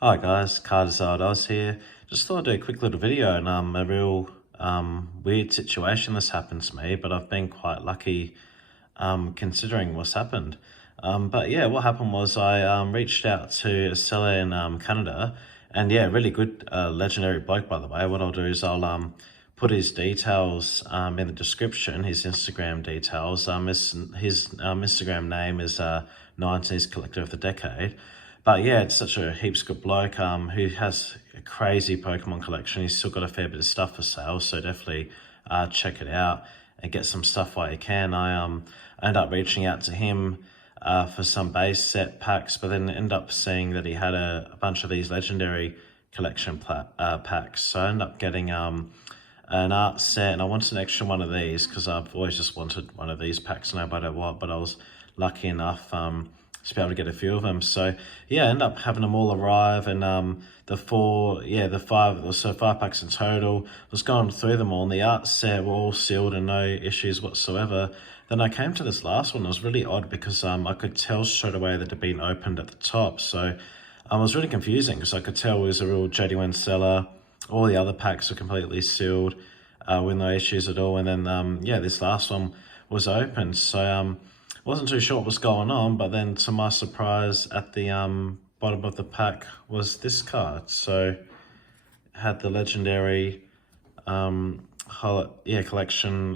Hi guys, Charizard Oz here. Just thought I'd do a quick little video on a real weird situation that's happened to me, but I've been quite lucky considering what's happened. But yeah, what happened was I reached out to a seller in Canada, and yeah, really good legendary bloke, by the way. What I'll do is I'll put his details in the description, his Instagram details. His Instagram name is 90s Collector of the Decade. But yeah, it's such a heaps good bloke who has a crazy Pokemon collection. He's still got a fair bit of stuff for sale, so definitely check it out and get some stuff while you can. I ended up reaching out to him for some base set packs, but then ended up seeing that he had a bunch of these legendary collection packs. So I ended up getting an art set, and I wanted an extra one of these because I've always just wanted one of these packs no matter what, but I was lucky enough to be able to get a few of them. So yeah, I ended up having them all arrive, and the five packs in total. I was going through them all, and the art set were all sealed and no issues whatsoever. Then I came to this last one. It was really odd because I could tell straight away that it had been opened at the top. So it was really confusing because I could tell it was a real genuine seller. All the other packs were completely sealed with no issues at all. And then, yeah, this last one was open. So wasn't too sure what was going on, but then to my surprise, at the bottom of the pack was this card. So it had the legendary collection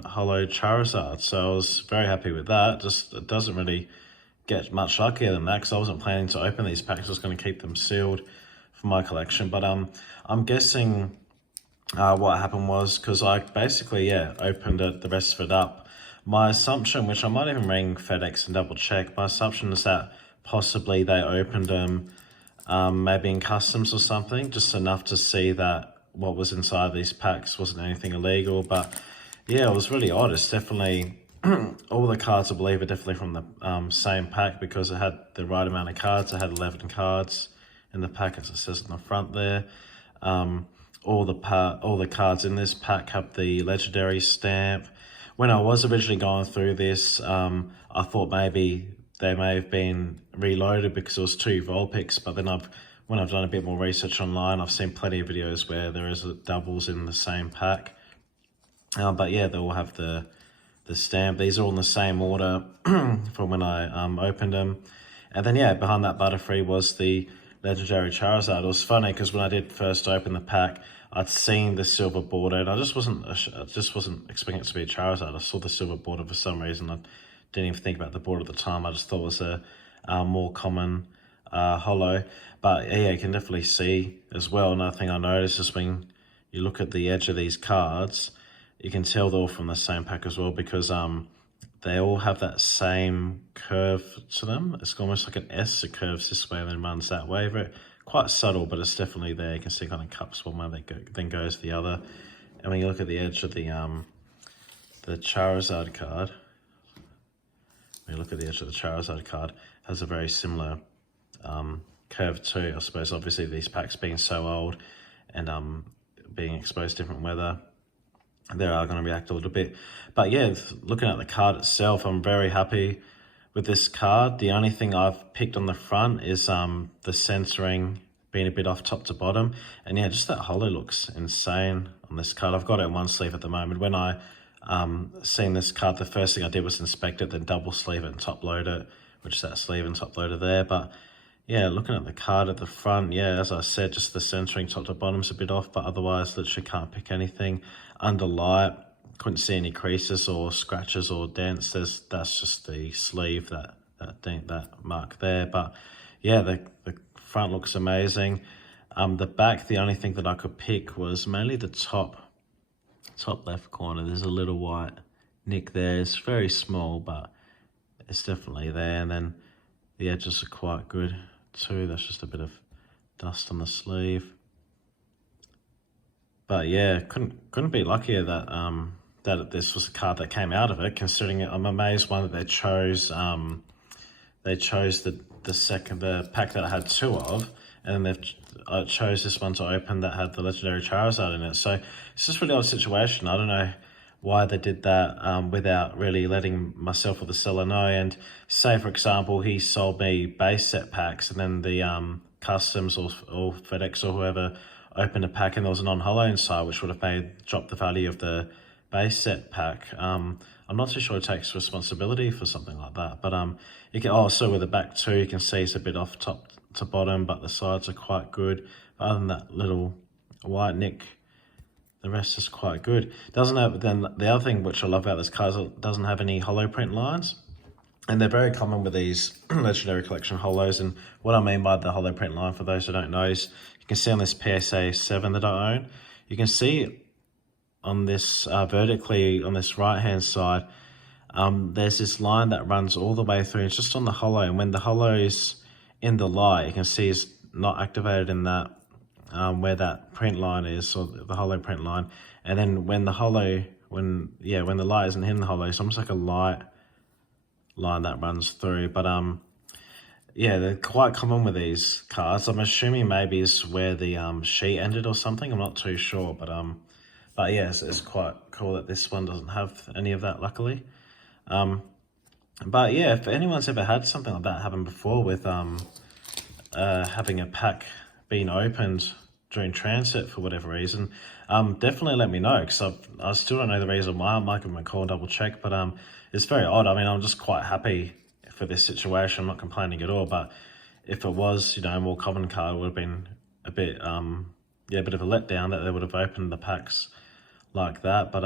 Holo Charizard. So I was very happy with that. Just it doesn't really get much luckier than that because I wasn't planning to open these packs. I was going to keep them sealed for my collection. But I'm guessing what happened was because I basically opened the rest of it up. My assumption, which I might even ring FedEx and double check, my assumption is that possibly they opened them maybe in customs or something, just enough to see that what was inside these packs wasn't anything illegal. But yeah, it was really odd. It's definitely all the cards, I believe, are definitely from the same pack because it had the right amount of cards. It had 11 cards in the pack, as it says on the front there. All the cards in this pack have the legendary stamp. When I was originally going through this, I thought maybe they may have been reloaded because it was 2 Vulpix, but then when I've done a bit more research online, I've seen plenty of videos where there is doubles in the same pack. But yeah, they all have the stamp. These are all in the same order from when I opened them. And then yeah, behind that Butterfree was the legendary Charizard. It was funny because when I did first open the pack, I'd seen the silver border, and I just wasn't expecting it to be a Charizard. I saw the silver border for some reason. I didn't even think about the border at the time. I just thought it was a more common holo. But yeah, you can definitely see as well. Another thing I noticed is when you look at the edge of these cards, you can tell they're all from the same pack as well because they all have that same curve to them. It's almost like an S. It curves this way and then runs that way. Quite subtle, but it's definitely there. You can see kind of cups one way, then goes the other. And when you look at the edge of the Charizard card, when you look at the edge of the Charizard card, it has a very similar curve too. I suppose obviously these packs being so old and being exposed to different weather, they are going to react a little bit. But yeah, looking at the card itself, I'm very happy with this card. The only thing I've picked on the front is the centering being a bit off top to bottom. And yeah, just that holo looks insane on this card. I've got it in one sleeve at the moment. When I seen this card, the first thing I did was inspect it, then double sleeve it and top load it, which is that sleeve and top loader there. But yeah, looking at the card at the front, yeah, as I said, just the centering top to bottom's a bit off, but otherwise literally can't pick anything. Under light, couldn't see any creases or scratches or dents. That's just the sleeve, that mark there. But yeah, the front looks amazing. The back, the only thing that I could pick was mainly the top left corner. There's a little white nick there. It's very small, but it's definitely there. And then the edges are quite good too. That's just a bit of dust on the sleeve. But yeah, couldn't be luckier that that this was a card that came out of it. Considering it, I'm amazed one that they chose the pack that I had 2 of, and then they've chose this one to open that had the legendary Charizard in it. So it's just a really odd situation. I don't know why they did that without really letting myself or the seller know. And say, for example, he sold me base set packs, and then the Customs or FedEx or whoever opened a pack and there was a non-holo inside, which would have dropped the value of the base set pack. I'm not too sure it takes responsibility for something like that, but you can so with the back too, you can see it's a bit off top to bottom, but the sides are quite good. But other than that little white nick, the rest is quite good. Doesn't have, then the other thing which I love about this card is it doesn't have any holo print lines. And they're very common with these Legendary Collection Holos. And what I mean by the holo print line, for those who don't know, is you can see on this PSA 7 that I own, you can see on this vertically on this right hand side, there's this line that runs all the way through. It's just on the holo, and when the holo is in the light, you can see it's not activated in that where that print line is, or the holo print line. And then when the holo, when the light isn't hitting the holo, it's almost like a light line that runs through. But yeah, they're quite common with these cards. I'm assuming maybe it's where the sheet ended or something. I'm not too sure, but yeah, it's quite cool that this one doesn't have any of that, luckily. But yeah, if anyone's ever had something like that happen before with having a pack being opened during transit for whatever reason, definitely let me know, because I still don't know the reason why. I might give them a call and double check, but it's very odd. I mean, I'm just quite happy for this situation. I'm not complaining at all, but if it was, a more common card, it would have been a bit, a bit of a letdown that they would have opened the packs like that. But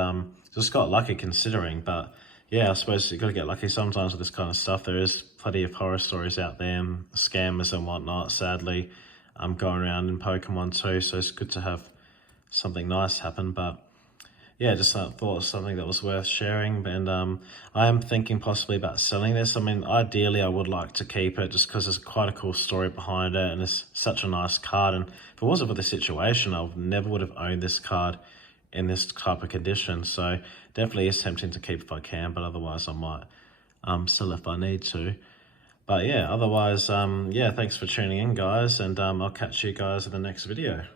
just got lucky considering. But yeah, I suppose you've got to get lucky sometimes with this kind of stuff. There is plenty of horror stories out there, and scammers and whatnot, sadly, going around in Pokemon too. So it's good to have something nice happen. But yeah, just thought it was something that was worth sharing. And I am thinking possibly about selling this. I mean, ideally, I would like to keep it just because there's quite a cool story behind it, and it's such a nice card. And if it wasn't for the situation, I never would have owned this card in this type of condition. So definitely is tempting to keep if I can, but otherwise I might sell if I need to. But yeah, otherwise, yeah, thanks for tuning in, guys, and I'll catch you guys in the next video.